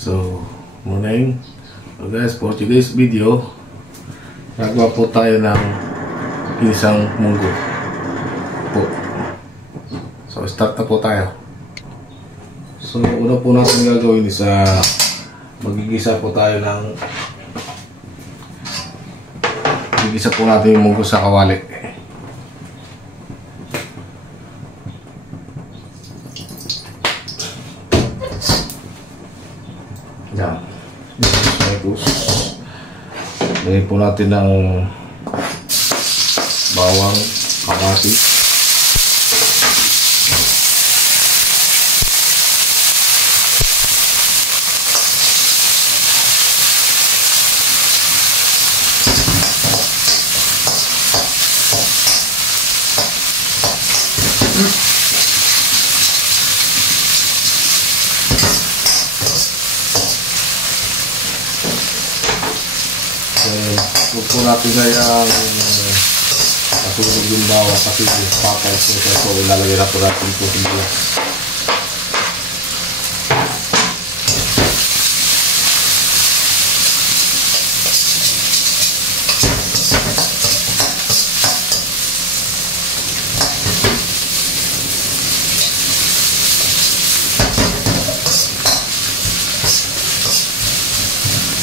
So, morning. So guys, for today's video, nagawa po tayo ng isang munggo po. So, start na po tayo. So, una po natin gagawin is magigisa po tayo ng gigisa po natin yung munggo sa kawali. Yan. Lagay po natin ng bawang, kamatis, huwag po natin ngayang nasunog yung bawang kasi papay po siya. So ilalagay na po natin po sibuyas.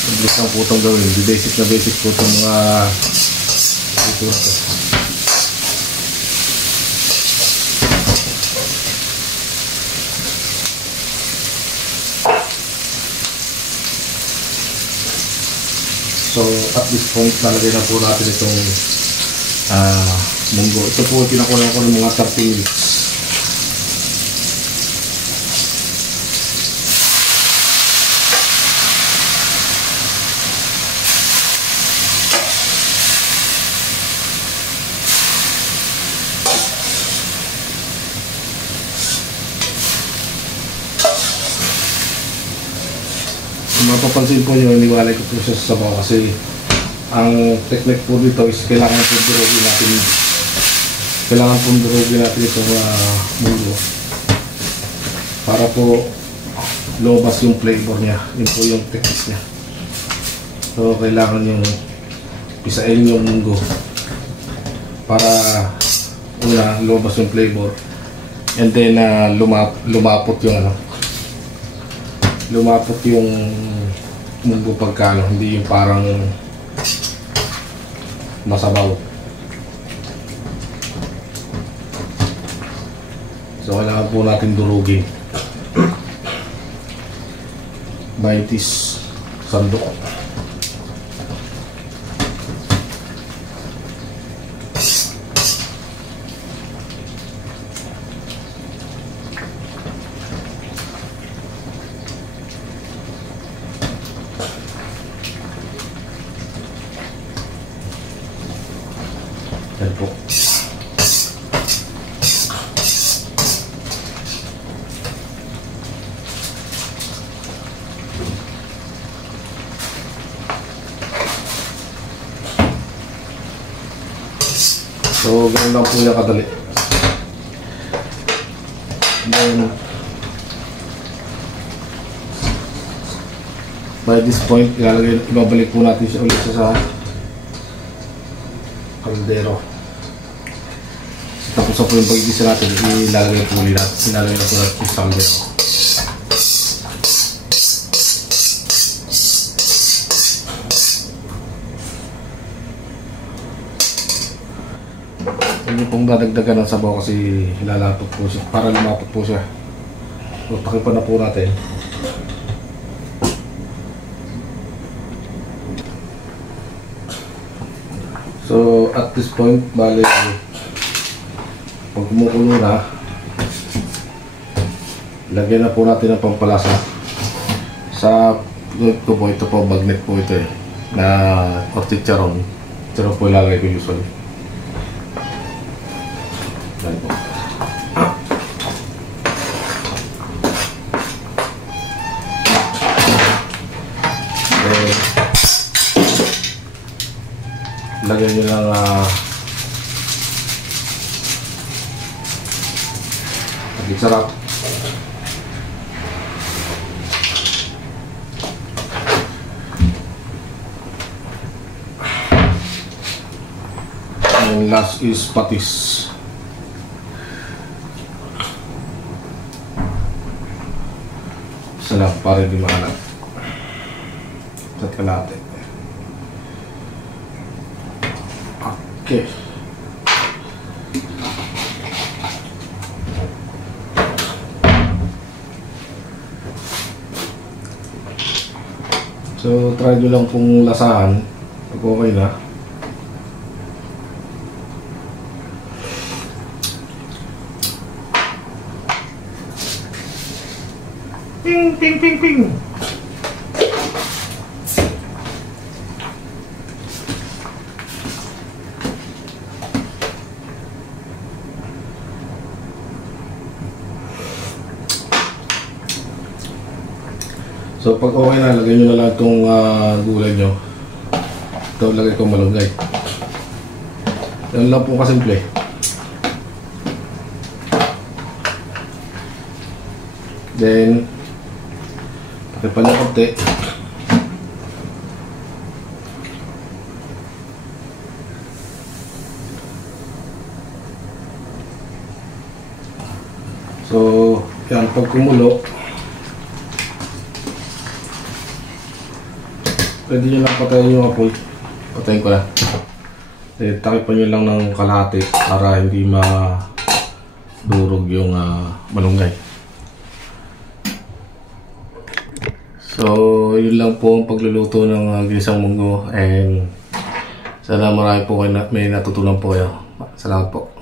Mabilis lang po itong gawin. Basic na basic po itong mga ito na ito. So at this point, nalagay na po natin itong munggo. Ito po pinakulang ko ng mga 30 minutes. Kung mapapansin po nyo, iniwalay ko po siya sa sabaw kasi ang technique po dito is kailangan po durugin natin itong munggo para po lumabas yung flavor niya. Yun po yung technique niya. So kailangan yung pisain yung munggo para una lumabas yung flavor, and then lumapot yung munggo pagkano, hindi yung parang masabaw. So kailangan po natin durugin. 20 sandok. Yan po. So, ganun lang po yung kadali. Then, by this point, ibabalik po natin siya ulit sa kaldero. So, tapos na po yung pag-igisa natin, ilalagay po ulit natin. Ilalagay na po natin sa kaldero. Hindi pong dadagdagan ng sabaw kasi lalapot po siya, para lumapot po siya. So, takipan na po natin. So at this point, bali pag kumukulo na, lagyan na po natin ng pampalasa. Sa ito po, bagnet po ito na or chicharon. Chicharon po ilalagay ko usually. Lagyan nyo lang naging sarap. And last is patis. Isa lang para hindi maalat. At kalate. Okay. So, try nyo lang pong lasahan pag okay na. Ping, ping, ping, ping. So pag okay na, lagay nyo na lang itong gulay nyo. Ito, lagay ko malunggay. Yan lang po kasimple. Then pakipan nyo konti. So yan, pag kumulo, pwede nyo lang patayin yung apoy. Patayin ko na. Takipan nyo lang ng kalahati para hindi madurog yung malunggay. So, yun lang po ang pagluluto ng ginisang munggo. And sana marami po kayo may natutunan po kayo. Salamat po.